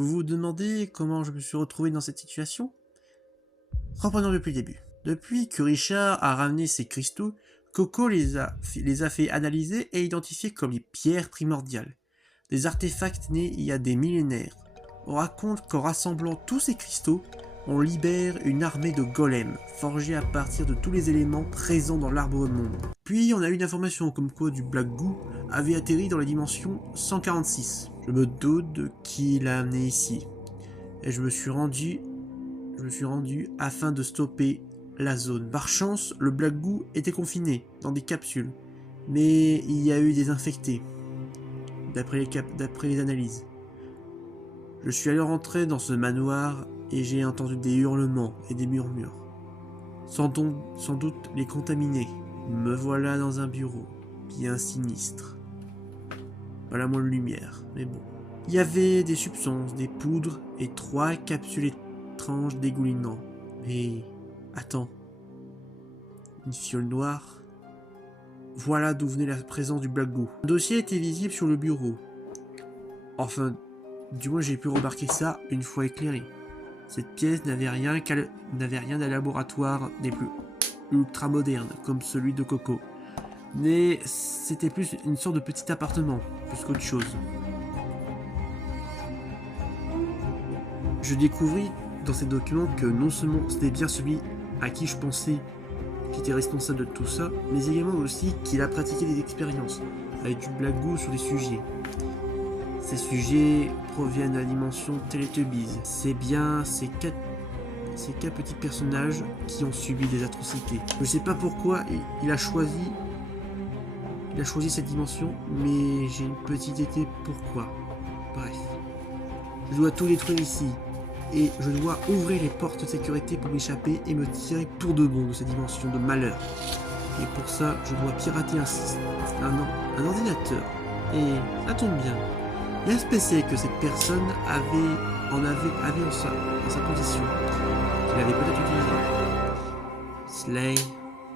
Vous vous demandez comment je me suis retrouvé dans cette situation? Reprenons depuis le début. Depuis que Richard a ramené ces cristaux, Coco les a fait analyser et identifier comme les pierres primordiales, des artefacts nés il y a des millénaires. On raconte qu'en rassemblant tous ces cristaux, on libère une armée de golems, forgés à partir de tous les éléments présents dans l'arbre monde. Puis on a eu une information comme quoi du Black Goo avait atterri dans la dimension 146. Je me doute de qui l'a amené ici. Et je me suis rendu afin de stopper la zone. Par chance, le Black Goo était confiné dans des capsules. Mais il y a eu des infectés, d'après les analyses. Je suis alors entré dans ce manoir et j'ai entendu des hurlements et des murmures. Sans doute les contaminés. Me voilà dans un bureau, bien sinistre. Voilà moins de lumière, mais bon. Il y avait des substances, des poudres et 3 capsules étranges dégoulinant. Mais attends. Une fiole noire. Voilà d'où venait la présence du Black Goo. Un dossier était visible sur le bureau. Enfin, du moins j'ai pu remarquer ça une fois éclairé. Cette pièce n'avait rien d'un laboratoire des plus ultra modernes, comme celui de Coco. Mais c'était plus une sorte de petit appartement, plus qu'autre chose. Je découvris dans ces documents que non seulement c'était bien celui à qui je pensais qui était responsable de tout ça, mais également aussi qu'il a pratiqué des expériences avec du Black Goo sur des sujets. Ces sujets proviennent de la dimension Teletubbies. C'est bien ces quatre petits personnages qui ont subi des atrocités. Je sais pas pourquoi il a choisi cette dimension, mais j'ai une petite idée pourquoi. Bref. Je dois tout détruire ici. Et je dois ouvrir les portes de sécurité pour m'échapper et me tirer pour de bon de cette dimension de malheur. Et pour ça, je dois pirater un ordinateur. Et ça tombe bien. Il y a un PC que cette personne avait en sa possession, qu'il avait peut-être utilisé. Slay,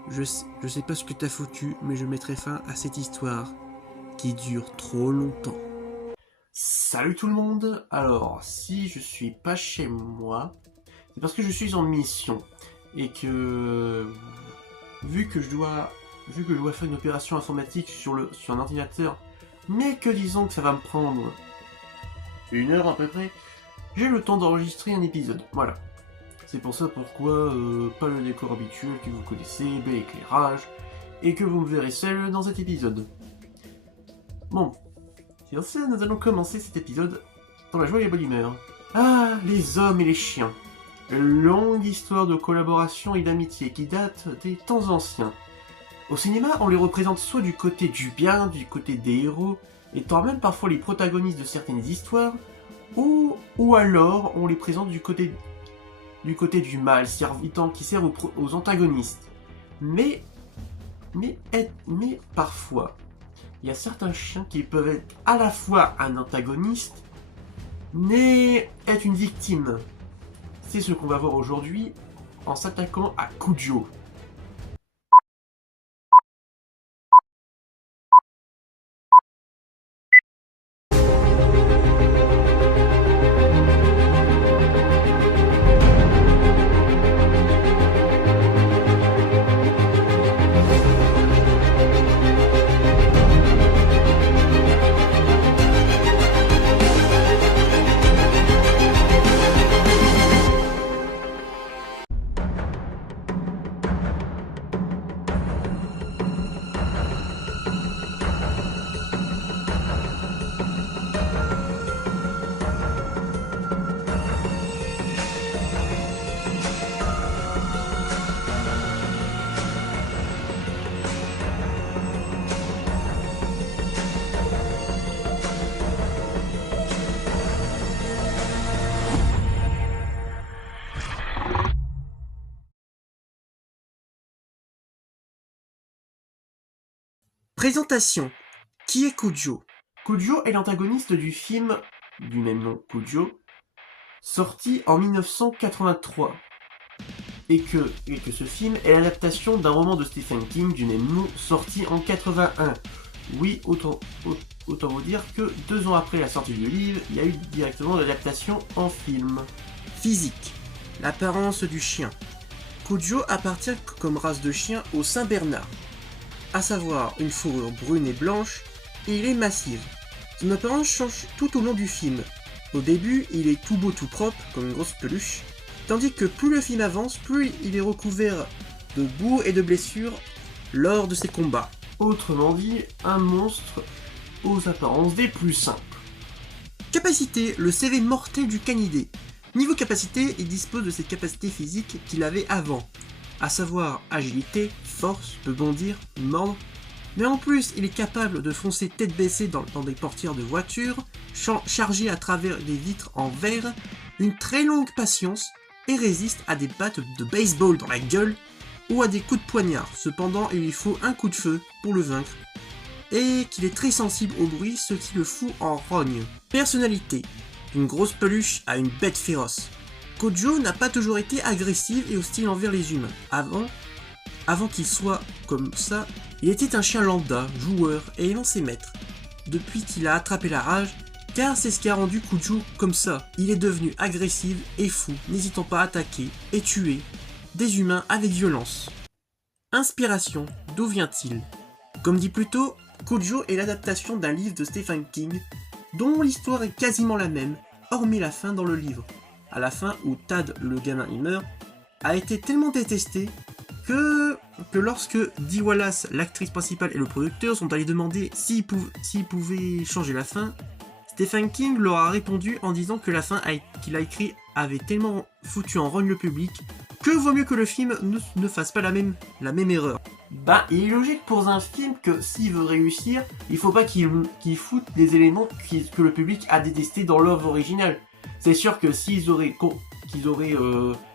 je sais pas ce que t'as foutu, mais je mettrai fin à cette histoire qui dure trop longtemps. Salut tout le monde. Alors, si je suis pas chez moi, c'est parce que je suis en mission et que vu que je dois faire une opération informatique sur un ordinateur, mais que disons que ça va me prendre 1 heure à peu près, j'ai le temps d'enregistrer un épisode. Voilà. C'est pour ça pourquoi pas le décor habituel que vous connaissez, bel éclairage, et que vous me verrez seul dans cet épisode. Bon. Sur ce, nous allons commencer cet épisode dans la joie et la bonne humeur. Ah, les hommes et les chiens. Une longue histoire de collaboration et d'amitié qui date des temps anciens. Au cinéma, on les représente soit du côté du bien, du côté des héros, étant même parfois les protagonistes de certaines histoires, ou alors on les présente du côté du mal, qui sert aux antagonistes. Mais parfois, il y a certains chiens qui peuvent être à la fois un antagoniste, mais être une victime. C'est ce qu'on va voir aujourd'hui en s'attaquant à Cujo. Présentation. Qui est Cujo? Cujo est l'antagoniste du film du même nom, Cujo, sorti en 1983. Et que ce film est l'adaptation d'un roman de Stephen King du même nom, sorti en 81. Oui, autant vous dire que 2 ans après la sortie du livre, il y a eu directement l'adaptation en film. Physique. L'apparence du chien. Cujo appartient comme race de chien au Saint-Bernard, à savoir une fourrure brune et blanche, et il est massif. Son apparence change tout au long du film. Au début, il est tout beau tout propre, comme une grosse peluche, tandis que plus le film avance, plus il est recouvert de boue et de blessures lors de ses combats. Autrement dit, un monstre aux apparences des plus simples. Capacité, le CV mortel du canidé. Niveau capacité, il dispose de ses capacités physiques qu'il avait avant, à savoir agilité, force, peut bondir, mordre, mais en plus il est capable de foncer tête baissée dans des portières de voitures, charger à travers des vitres en verre, une très longue patience, et résiste à des battes de baseball dans la gueule, ou à des coups de poignard. Cependant, il lui faut un coup de feu pour le vaincre, et qu'il est très sensible au bruit, ce qui le fout en rogne. Personnalité. Une grosse peluche à une bête féroce. Cujo n'a pas toujours été agressif et hostile envers les humains. Avant qu'il soit comme ça, il était un chien lambda, joueur et aimant ses maîtres. Depuis qu'il a attrapé la rage, car c'est ce qui a rendu Cujo comme ça. Il est devenu agressif et fou, n'hésitant pas à attaquer et tuer des humains avec violence. Inspiration, d'où vient-il? Comme dit plus tôt, Cujo est l'adaptation d'un livre de Stephen King, dont l'histoire est quasiment la même, hormis la fin dans le livre. À la fin où Tad, le gamin, il meurt, a été tellement détesté que lorsque Dee Wallace, l'actrice principale et le producteur sont allés demander s'ils pouvaient changer la fin, Stephen King leur a répondu en disant que la fin qu'il a écrite avait tellement foutu en rogne le public que vaut mieux que le film ne fasse pas la même erreur. Bah, il est logique pour un film que s'il veut réussir, il faut pas qu'il foute des éléments que le public a détestés dans l'œuvre originale. C'est sûr que s'ils auraient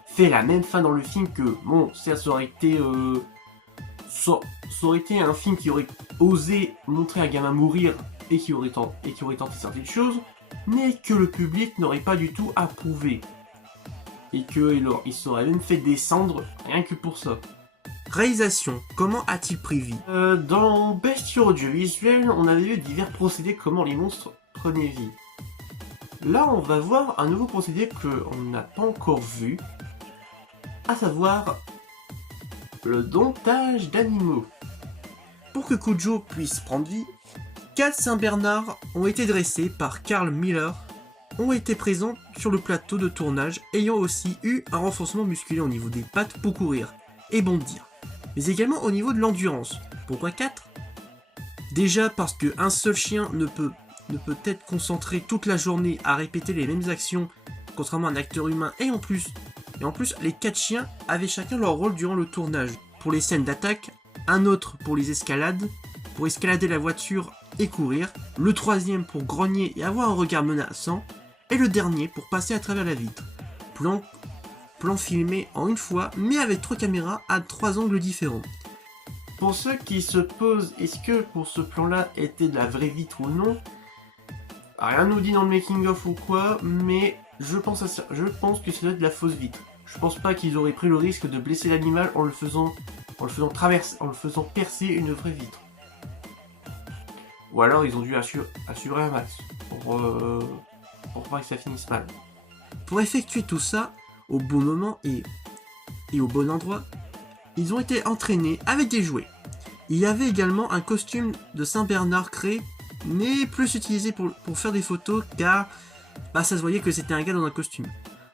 fait la même fin dans le film, que bon, ça aurait été un film qui aurait osé montrer un gamin mourir et qui aurait tenté certaines choses, mais que le public n'aurait pas du tout approuvé. Et qu'il serait même fait descendre rien que pour ça. Réalisation, comment a-t-il pris vie? Dans Bestiaux audiovisuels, on avait vu divers procédés comment les monstres prenaient vie. Là, on va voir un nouveau procédé qu'on n'a pas encore vu, à savoir le domptage d'animaux. Pour que Cujo puisse prendre vie, 4 Saint-Bernard ont été dressés par Carl Miller, ont été présents sur le plateau de tournage, ayant aussi eu un renforcement musculaire au niveau des pattes pour courir et bondir, mais également au niveau de l'endurance. Pourquoi 4? Déjà parce qu'un seul chien ne peut être concentré toute la journée à répéter les mêmes actions, contrairement à un acteur humain, et en plus, les 4 chiens avaient chacun leur rôle durant le tournage. Pour les scènes d'attaque, un autre pour les escalades, pour escalader la voiture et courir, le troisième pour grogner et avoir un regard menaçant, et le dernier pour passer à travers la vitre. Plan filmé en une fois, mais avec 3 caméras à 3 angles différents. Pour ceux qui se posent, est-ce que pour ce plan-là était de la vraie vitre ou non? Rien nous dit dans le making-of ou quoi, mais je pense que ça doit être de la fausse vitre. Je pense pas qu'ils auraient pris le risque de blesser l'animal en le faisant percer une vraie vitre. Ou alors ils ont dû assurer un max pour pas que ça finisse mal. Pour effectuer tout ça au bon moment et au bon endroit, ils ont été entraînés avec des jouets. Il y avait également un costume de Saint-Bernard créé, mais plus utilisé pour faire des photos, car ça se voyait que c'était un gars dans un costume.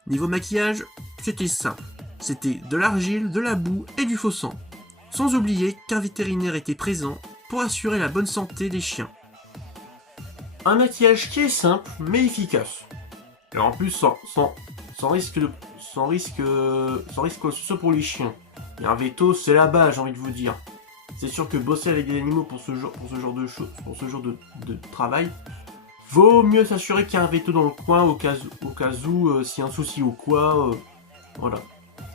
Niveau maquillage, c'était simple. C'était de l'argile, de la boue et du faux sang. Sans oublier qu'un vétérinaire était présent pour assurer la bonne santé des chiens. Un maquillage qui est simple mais efficace. Et en plus sans risque quoi que ce soit pour les chiens. Et un veto, c'est la base, j'ai envie de vous dire. C'est sûr que bosser avec des animaux pour ce genre de travail, vaut mieux s'assurer qu'il y a un veto dans le coin au cas où s'il y a un souci ou quoi. Voilà.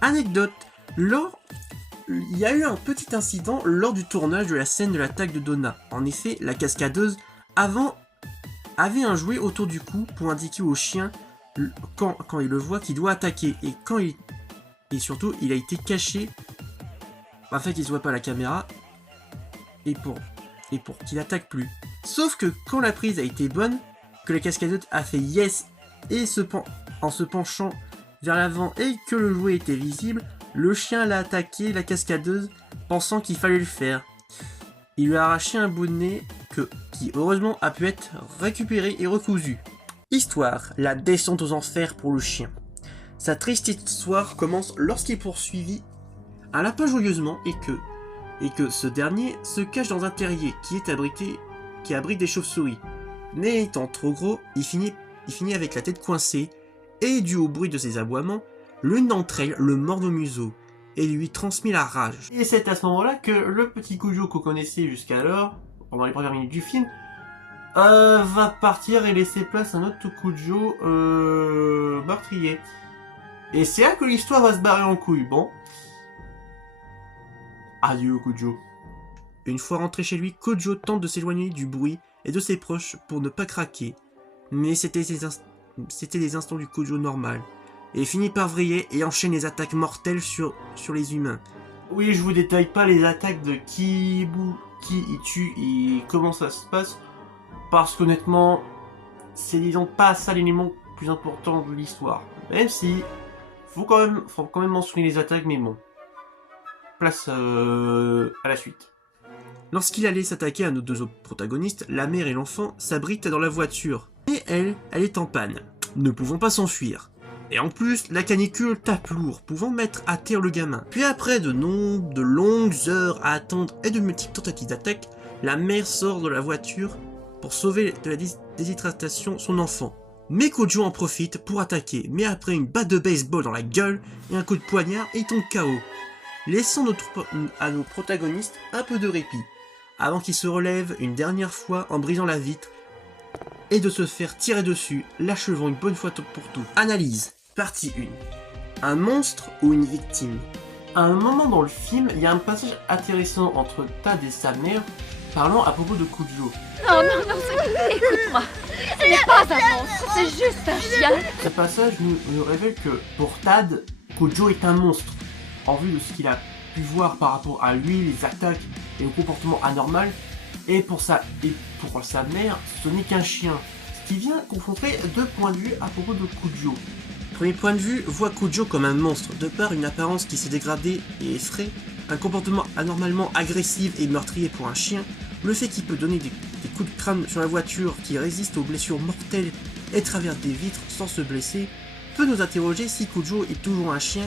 Anecdote, il y a eu un petit incident lors du tournage de la scène de l'attaque de Donna. En effet, la cascadeuse avait un jouet autour du cou pour indiquer au chien quand il le voit qu'il doit attaquer, et surtout il a été caché afin qu'il ne voit pas la caméra, et et pour qu'il attaque plus. Sauf que quand la prise a été bonne, que la cascadeuse a fait yes et en se penchant vers l'avant et que le jouet était visible, le chien l'a attaqué la cascadeuse pensant qu'il fallait le faire. Il lui a arraché un bout de nez qui heureusement a pu être récupéré et recousu. Histoire, la descente aux enfers pour le chien. Sa triste histoire commence lorsqu'il poursuivit un lapin joyeusement et que ce dernier se cache dans un terrier qui abrite des chauves-souris. Mais étant trop gros, il finit avec la tête coincée et dû au bruit de ses aboiements, l'une d'entre elles le mord au museau et lui transmit la rage. Et c'est à ce moment-là que le petit Cujo qu'on connaissait jusqu'alors, pendant les premières minutes du film, va partir et laisser place à un autre Cujo meurtrier. Et c'est là que l'histoire va se barrer en couille. Bon. Adieu Cujo. Une fois rentré chez lui, Cujo tente de s'éloigner du bruit et de ses proches pour ne pas craquer. Mais c'était les instants du Cujo normal. Et finit par vriller et enchaîne les attaques mortelles sur les humains. Oui, je vous détaille pas les attaques de qui il tue et comment ça se passe. Parce qu'honnêtement, c'est disons pas ça l'élément le plus important de l'histoire. Même si, faut quand même mentionner les attaques, mais bon. Place à la suite. Lorsqu'il allait s'attaquer à nos deux autres protagonistes, la mère et l'enfant s'abritent dans la voiture. Et elle est en panne, ne pouvant pas s'enfuir. Et en plus, la canicule tape lourd, pouvant mettre à terre le gamin. Puis après de longues heures à attendre et de multiples tentatives d'attaque, la mère sort de la voiture pour sauver de la déshydratation son enfant. Mais Cujo en profite pour attaquer, mais après une batte de baseball dans la gueule et un coup de poignard, il tombe KO. Laissant à nos protagonistes un peu de répit, avant qu'ils se relèvent une dernière fois en brisant la vitre, et de se faire tirer dessus, l'achevant une bonne fois pour toutes. Analyse, partie 1. Un monstre ou une victime? À un moment dans le film, il y a un passage intéressant entre Tad et sa mère, parlant à propos de Cujo. Non, écoute-moi, ce n'est pas un monstre, c'est juste un chien. Ce passage nous révèle que pour Tad, Cujo est un monstre. En vue de ce qu'il a pu voir par rapport à lui, les attaques et le comportement anormal, et pour sa mère, ce n'est qu'un chien. Ce qui vient confronter deux points de vue à propos de Cujo. Premier point de vue, voit Cujo comme un monstre, de par une apparence qui s'est dégradée et effraie, un comportement anormalement agressif et meurtrier pour un chien, le fait qu'il peut donner des coups de crâne sur la voiture qui résistent aux blessures mortelles et traverse des vitres sans se blesser, peut nous interroger si Cujo est toujours un chien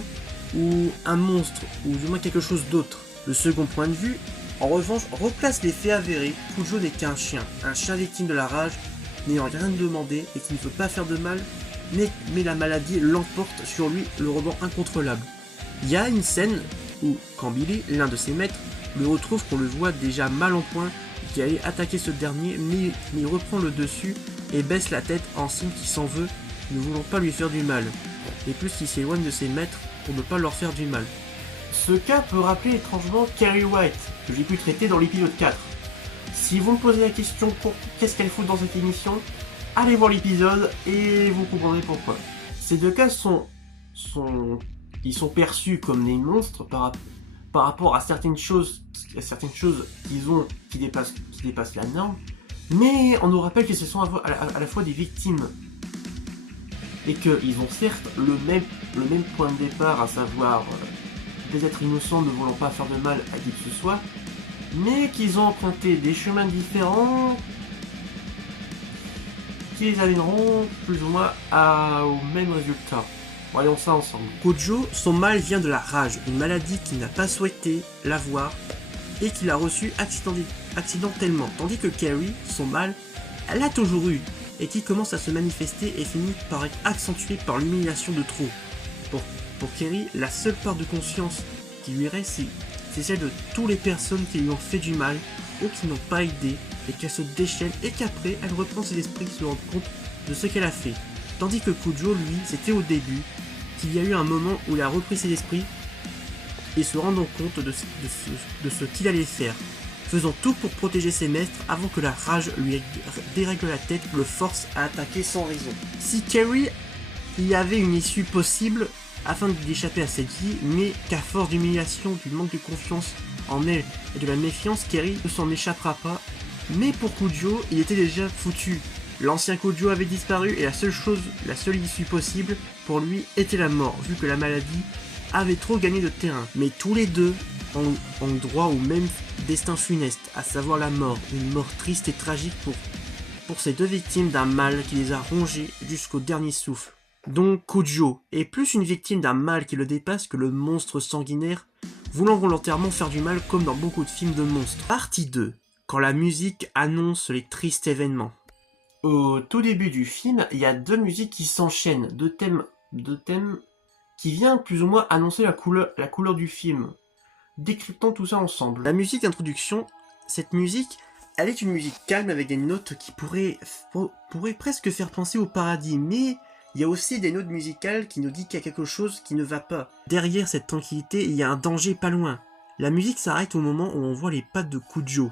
ou un monstre, ou du moins quelque chose d'autre. Le second point de vue, en revanche, replace les faits avérés. Cujo n'est qu'un chien victime de la rage, n'ayant rien demandé et qui ne veut pas faire de mal, mais la maladie l'emporte sur lui, le rendant incontrôlable. Il y a une scène où, quand Billy, l'un de ses maîtres, le retrouve qu'on le voit déjà mal en point, qui allait attaquer ce dernier, mais il reprend le dessus et baisse la tête en signe qu'il s'en veut, ne voulant pas lui faire du mal, et plus qu'il s'éloigne de ses maîtres pour ne pas leur faire du mal. Ce cas peut rappeler étrangement Carrie White, que j'ai pu traiter dans l'épisode 4. Si vous me posez la question pour qu'est-ce qu'elle fout dans cette émission, allez voir l'épisode et vous comprendrez pourquoi. Ces deux cas ils sont perçus comme des monstres par rapport à certaines choses qui dépassent la norme, mais on nous rappelle que ce sont à la fois des victimes. Et qu'ils ont certes le même point de départ, à savoir des êtres innocents ne voulant pas faire de mal à qui que ce soit, mais qu'ils ont emprunté des chemins différents qui les amèneront plus ou moins au même résultat. Voyons ça ensemble. Cujo, son mal vient de la rage, une maladie qu'il n'a pas souhaité l'avoir et qu'il a reçue accidentellement, tandis que Carrie, son mal, elle l'a toujours eu, et qui commence à se manifester et finit par être accentué par l'humiliation de trop. Pour Carrie, la seule part de conscience qui lui reste, c'est celle de toutes les personnes qui lui ont fait du mal ou qui n'ont pas aidé, et qu'elle se déchaîne et qu'après elle reprend ses esprits se rendre compte de ce qu'elle a fait. Tandis que Cujo, lui, c'était au début qu'il y a eu un moment où il a repris ses esprits et se rendant compte de ce qu'il allait faire, faisant tout pour protéger ses maîtres avant que la rage lui dérègle la tête, le force à attaquer sans raison. Si Carrie y avait une issue possible afin d'échapper à cette vie, mais qu'à force d'humiliation, du manque de confiance en elle et de la méfiance, Kerry ne s'en échappera pas. Mais pour Kujo, il était déjà foutu. L'ancien Kujo avait disparu et la seule issue possible pour lui était la mort, vu que la maladie avait trop gagné de terrain. Mais tous les deux ont droit au même destin funeste, à savoir la mort, une mort triste et tragique pour ces deux victimes d'un mal qui les a rongés jusqu'au dernier souffle. Donc Kujo est plus une victime d'un mal qui le dépasse que le monstre sanguinaire, voulant volontairement faire du mal comme dans beaucoup de films de monstres. Partie 2. Quand la musique annonce les tristes événements. Au tout début du film, il y a deux musiques qui s'enchaînent, deux thèmes qui viennent plus ou moins annoncer la couleur du film. Décryptons tout ça ensemble. La musique d'introduction, cette musique, elle est une musique calme avec des notes qui pourraient presque faire penser au paradis, mais il y a aussi des notes musicales qui nous disent qu'il y a quelque chose qui ne va pas. Derrière cette tranquillité, il y a un danger pas loin. La musique s'arrête au moment où on voit les pattes de Kujo.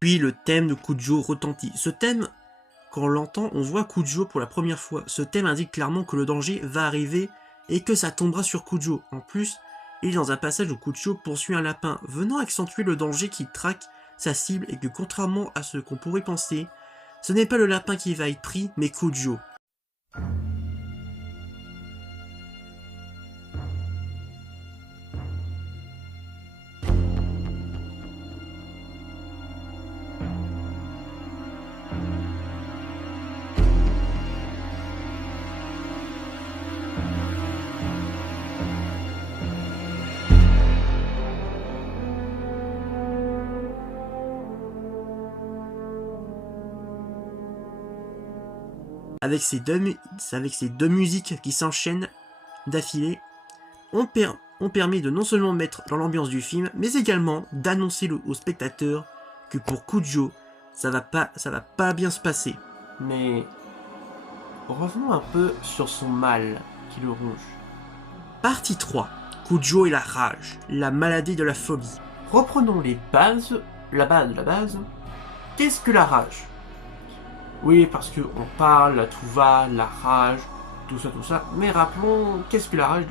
Puis le thème de Kujo retentit. Ce thème, quand on l'entend, on voit Kujo pour la première fois. Ce thème indique clairement que le danger va arriver et que ça tombera sur Kujo. En plus, il est dans un passage où Kujo poursuit un lapin, venant accentuer le danger qui traque sa cible et que contrairement à ce qu'on pourrait penser, ce n'est pas le lapin qui va être pris, mais Kujo. Avec ces deux musiques qui s'enchaînent d'affilée, on permet de non seulement mettre dans l'ambiance du film, mais également d'annoncer au spectateur que pour Kujo, ça va pas bien se passer. Mais revenons un peu sur son mal qui le ronge. Partie 3. Kujo et la rage, la maladie de la folie. Reprenons les bases, la base. Qu'est-ce que la rage ? Oui, parce qu'on parle, la tout va, la rage, tout ça, mais rappelons, qu'est-ce que la rage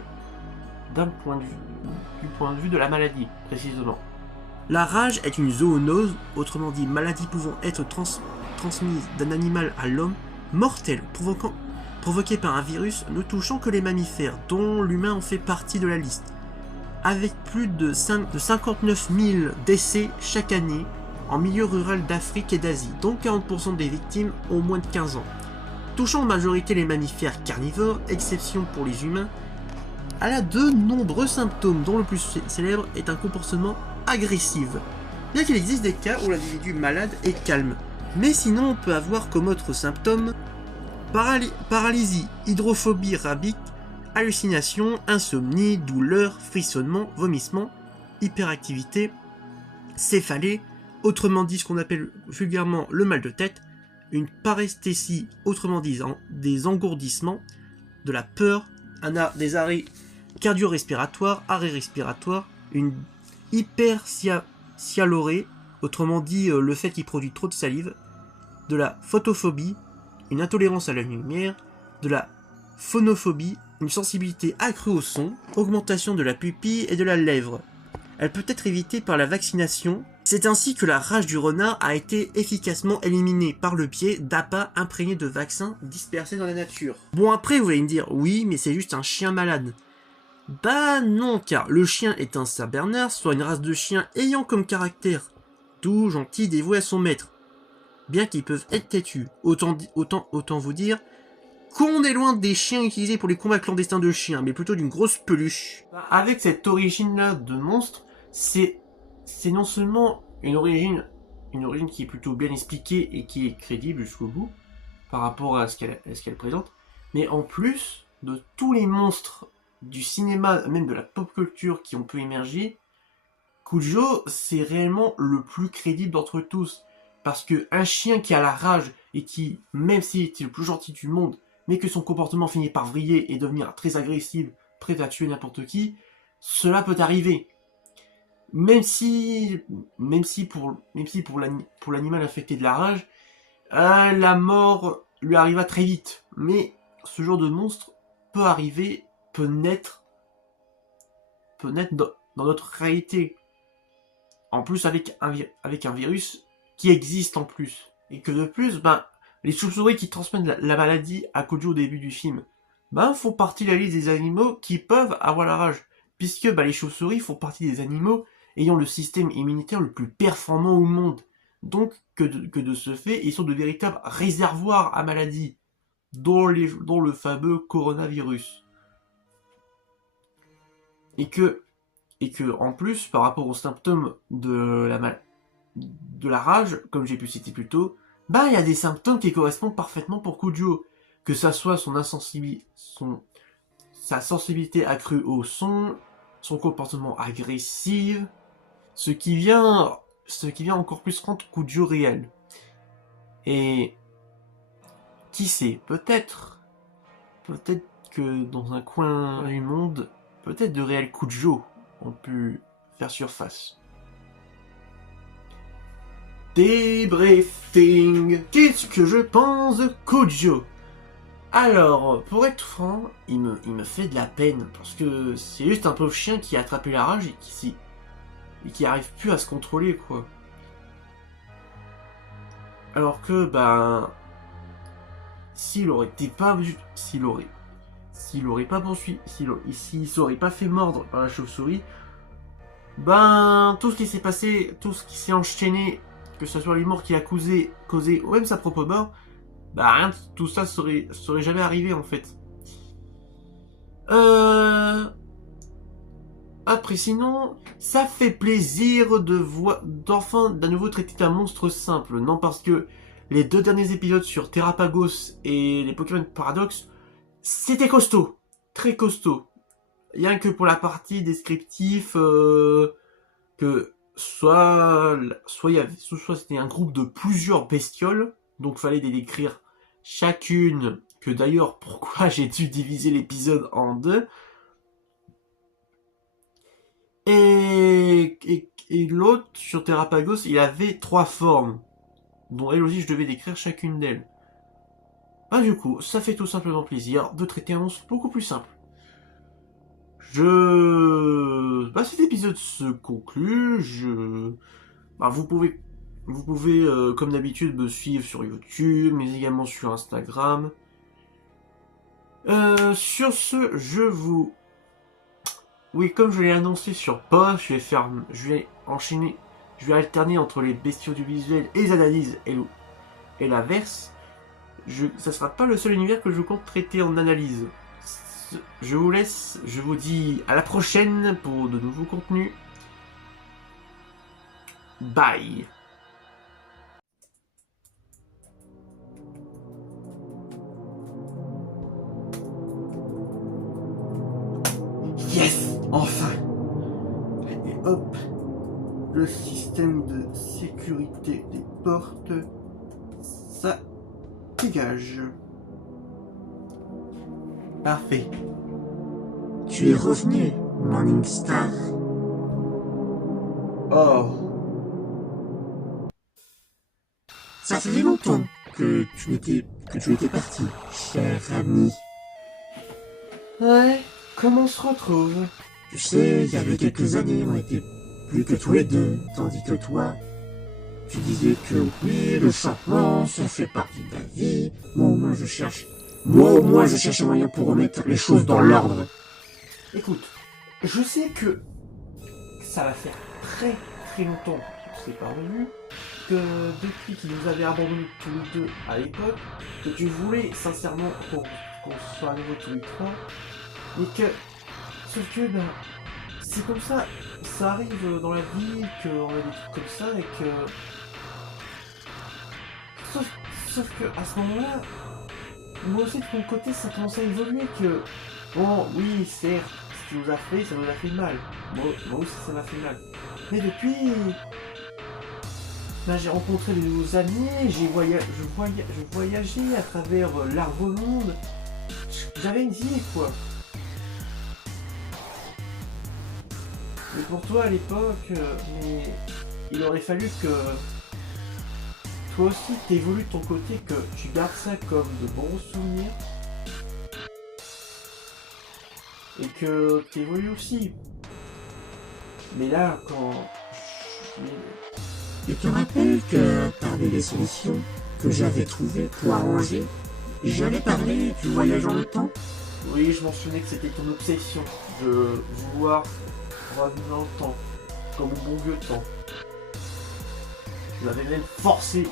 du point de vue de la maladie, précisément. La rage est une zoonose, autrement dit maladie pouvant être transmise d'un animal à l'homme, mortelle, provoquée par un virus ne touchant que les mammifères, dont l'humain en fait partie de la liste. Avec plus de 59 000 décès chaque année, en milieu rural d'Afrique et d'Asie, dont 40% des victimes ont moins de 15 ans. Touchant en majorité les mammifères carnivores, exception pour les humains, elle a de nombreux symptômes, dont le plus célèbre est un comportement agressif. Bien qu'il existe des cas où l'individu malade est calme. Mais sinon on peut avoir comme autres symptômes paralysie, hydrophobie rabique, hallucination, insomnie, douleur, frissonnement, vomissement, hyperactivité, céphalée, autrement dit ce qu'on appelle vulgairement le mal de tête, une paresthésie, autrement dit des engourdissements, de la peur, des arrêts cardio-respiratoires, arrêts respiratoires, une hypersialorée, autrement dit le fait qu'il produit trop de salive, de la photophobie, une intolérance à la lumière, de la phonophobie, une sensibilité accrue au son, augmentation de la pupille et de la lèvre. Elle peut être évitée par la vaccination. C'est ainsi que la rage du renard a été efficacement éliminée par le biais d'appâts imprégnés de vaccins dispersés dans la nature. Bon, après vous allez me dire, oui mais c'est juste un chien malade. Bah non, car le chien est un Saint-Bernard, soit une race de chiens ayant comme caractère doux, gentil, dévoué à son maître. Bien qu'ils peuvent être têtus. Autant vous dire qu'on est loin des chiens utilisés pour les combats clandestins de chiens, mais plutôt d'une grosse peluche. Avec cette origine-là de monstre, c'est non seulement une origine qui est plutôt bien expliquée et qui est crédible jusqu'au bout, par rapport à ce qu'elle présente, mais en plus de tous les monstres du cinéma, même de la pop culture qui ont pu émerger, Cujo, c'est réellement le plus crédible d'entre tous. Parce que un chien qui a la rage et qui, même s'il était le plus gentil du monde, mais que son comportement finit par vriller et devenir très agressif, prêt à tuer n'importe qui, cela peut arriver. Même si pour l'animal affecté de la rage, la mort lui arriva très vite. Mais ce genre de monstre peut arriver, peut naître dans notre réalité. En plus avec un virus qui existe en plus. Et que de plus, les chauves-souris qui transmettent la maladie à Cujo au début du film, font partie de la liste des animaux qui peuvent avoir la rage. Puisque les chauves-souris font partie des animaux ayant le système immunitaire le plus performant au monde. Donc, que de ce fait, ils sont de véritables réservoirs à maladies, dont le fameux coronavirus. Et que, en plus, par rapport aux symptômes de la rage, comme j'ai pu citer plus tôt, il y a des symptômes qui correspondent parfaitement pour Cujo. Que ça soit sa sensibilité accrue au son, son comportement agressif, ce qui vient encore plus rendre Cujo réel. Et qui sait, peut-être que dans un coin du monde, peut-être de réels Cujo ont pu faire surface. Débriefing. Qu'est-ce que je pense de Cujo? Alors, pour être franc, il me fait de la peine, parce que c'est juste un pauvre chien qui a attrapé la rage et qui arrive plus à se contrôler, quoi. Alors que, s'il aurait pas fait mordre par la chauve-souris, tout ce qui s'est passé, tout ce qui s'est enchaîné, que ce soit les morts qu'il a causé ou même sa propre mort, rien de tout ça serait jamais arrivé en fait. Après sinon, ça fait plaisir d'enfin d'un nouveau traiter un monstre simple, non, parce que les 2 derniers épisodes sur Terrapagos et les Pokémon Paradox, c'était costaud, très costaud. Rien que pour la partie descriptive, que soit c'était un groupe de plusieurs bestioles, donc fallait les décrire chacune, que d'ailleurs pourquoi j'ai dû diviser l'épisode en 2. Et l'autre, sur Terrapagos, il avait 3 formes, dont elle aussi je devais décrire chacune d'elles. Du coup, ça fait tout simplement plaisir de traiter un monstre beaucoup plus simple. Cet épisode se conclut. Vous pouvez, comme d'habitude, me suivre sur YouTube, mais également sur Instagram. Sur ce, oui, comme je l'ai annoncé sur post, je vais alterner entre les bestiaux du visuel et les analyses et l'inverse. Ça sera pas le seul univers que je compte traiter en analyse. Je vous laisse, je vous dis à la prochaine pour de nouveaux contenus. Bye. Yes, enfin. Et hop, le système de sécurité des portes, ça dégage. Parfait. Tu es revenu, Morningstar. Oh. Ça faisait longtemps que tu étais parti, cher ami. Ouais, comment on se retrouve? Tu sais, il y avait quelques années, on était plus que tous les deux, tandis que toi, tu disais que oui, le changement, ça fait partie de la vie. Moi, je cherche un moyen pour remettre les choses dans l'ordre. Écoute, je sais que ça va faire très très longtemps qu'on s'est pas revus, que depuis qu'ils nous avaient abandonnés tous les deux à l'époque, que tu voulais sincèrement qu'on soit à nouveau tous les trois, mais que, sauf que c'est comme ça arrive dans la vie, qu'on a des trucs comme ça, et que... Sauf que à ce moment-là, moi aussi de mon côté ça commence à évoluer, que Bon, oui, certes, ce qu'il nous a fait, ça nous a fait mal. Moi aussi, ça m'a fait mal. Mais depuis... Ben, j'ai rencontré de nouveaux amis, je voyageais à travers l'arbre monde. J'avais une vie, quoi. Mais pour toi, à l'époque, mais il aurait fallu que toi aussi t'évolues de ton côté, que tu gardes ça comme de bons souvenirs. Et que t'évolues aussi. Mais là, quand... Tu te rappelles que parmi les solutions que j'avais trouvées pour arranger, j'avais parlé du voyage dans le temps? Oui, je mentionnais que c'était ton obsession de vouloir revenir dans le temps, comme au bon vieux temps. Je l'avais même forcé,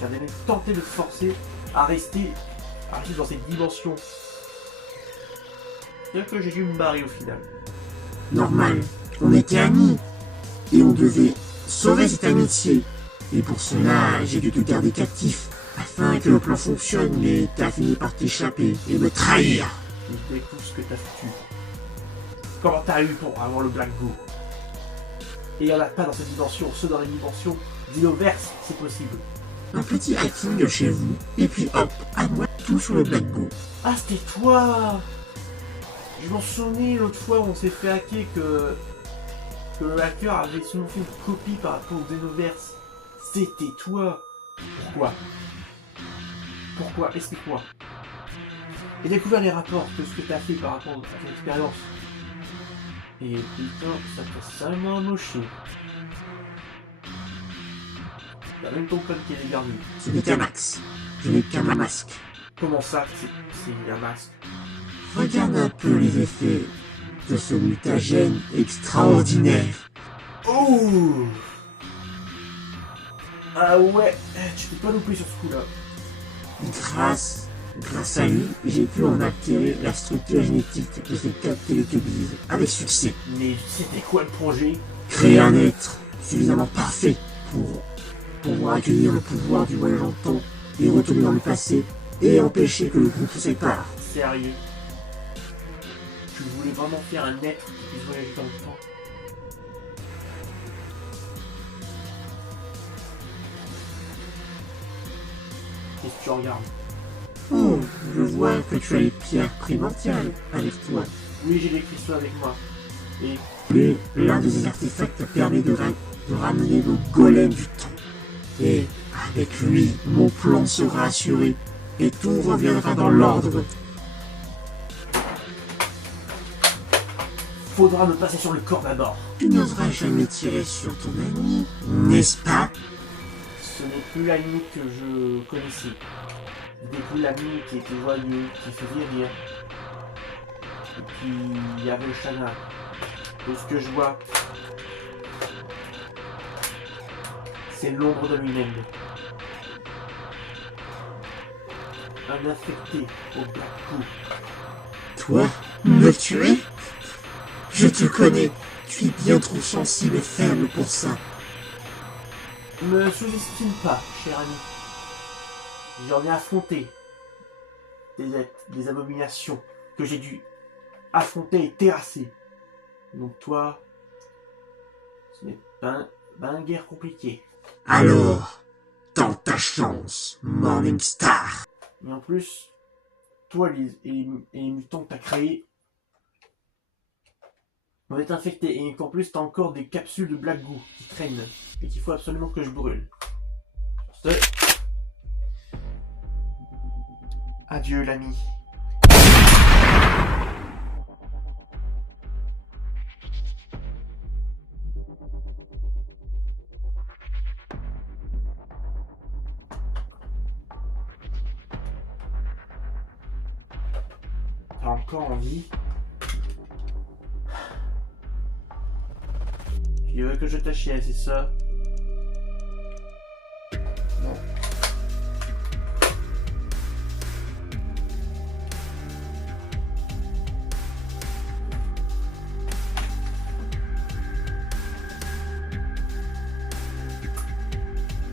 j'avais même tenté de te forcer à rester dans cette dimension. C'est-à-dire que j'ai dû me barrer au final. Normal, on était amis, et on devait sauver cette amitié. Et pour cela, j'ai dû te garder captif, afin que le plan fonctionne, mais t'as fini par t'échapper et me trahir. Je découvre ce que t'as foutu. Comment t'as eu pour avoir le Black Goo? Et il n'y en a pas dans cette dimension, ceux dans les dimensions d'Inoverse, c'est possible. Un petit hacking chez vous, et puis hop, à moi tout sur le Black Goo. Ah, c'était toi! Je m'en souvenais l'autre fois où on s'est fait hacker que le hacker avait seulement fait une copie par rapport au Xenoverse. C'était toi! Pourquoi? Explique-moi. J'ai découvert les rapports de ce que t'as fait par rapport à ton expérience. Et putain, ça t'a seulement amoché. T'as même ton code qui est garni. Ce n'est qu'un max. Je n'ai qu'un masque. Comment ça, c'est un masque? Regarde un peu les effets de ce mutagène extraordinaire. Oh! Ah ouais, tu peux pas louper sur ce coup-là. Grâce à lui, j'ai pu en acquérir la structure génétique de ces 4 Télétubbies avec succès. Mais c'était quoi le projet? Créer un être suffisamment parfait pour pouvoir accueillir le pouvoir du voyage en temps et retourner dans le passé et empêcher que le groupe se sépare. Sérieux? Tu voulais vraiment faire un être qui puisse voyager dans le temps? Qu'est-ce que tu regardes? Oh, je vois que tu as les pierres primordiales avec toi. Oui, j'ai les cristaux avec moi. Et Mais l'un de ces artefacts permet de ramener le golem du temps. Et avec lui, mon plan sera assuré et tout reviendra dans l'ordre. faudra me passer sur le corps d'abord. Tu n'oseras jamais tirer sur ton ami, n'est-ce pas? Ce n'est plus l'ami que je connaissais. Ce n'est plus l'ami qui était joyeux, qui faisait rire. Et puis il y avait le chagrin. Et ce que je vois, c'est l'ombre de lui-même. Un infecté au Black Goo. Toi, me tuer? Je te connais, tu es bien trop sensible et faible pour ça. Ne me sous-estime pas, cher ami. J'en ai affronté des êtres, des abominations que j'ai dû affronter et terrasser. Donc toi, ce n'est pas une guerre compliquée. Alors, tente ta chance, Morningstar. Et en plus, toi et les mutants que t'as créés vont être infectés. Et qu'en plus, t'as encore des capsules de Black Goo qui traînent et qu'il faut absolument que je brûle. Adieu l'ami. T'as encore envie? Tu veux que je t'achète, c'est ça? Non.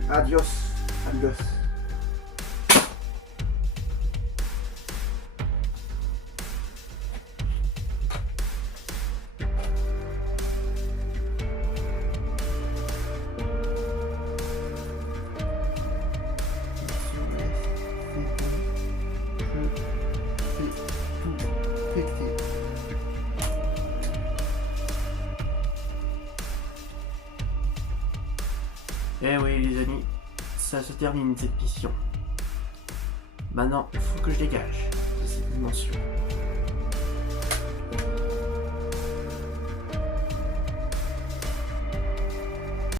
Adios, amigos. Eh oui les amis, ça se termine cette mission. Maintenant, il faut que je dégage de cette dimension.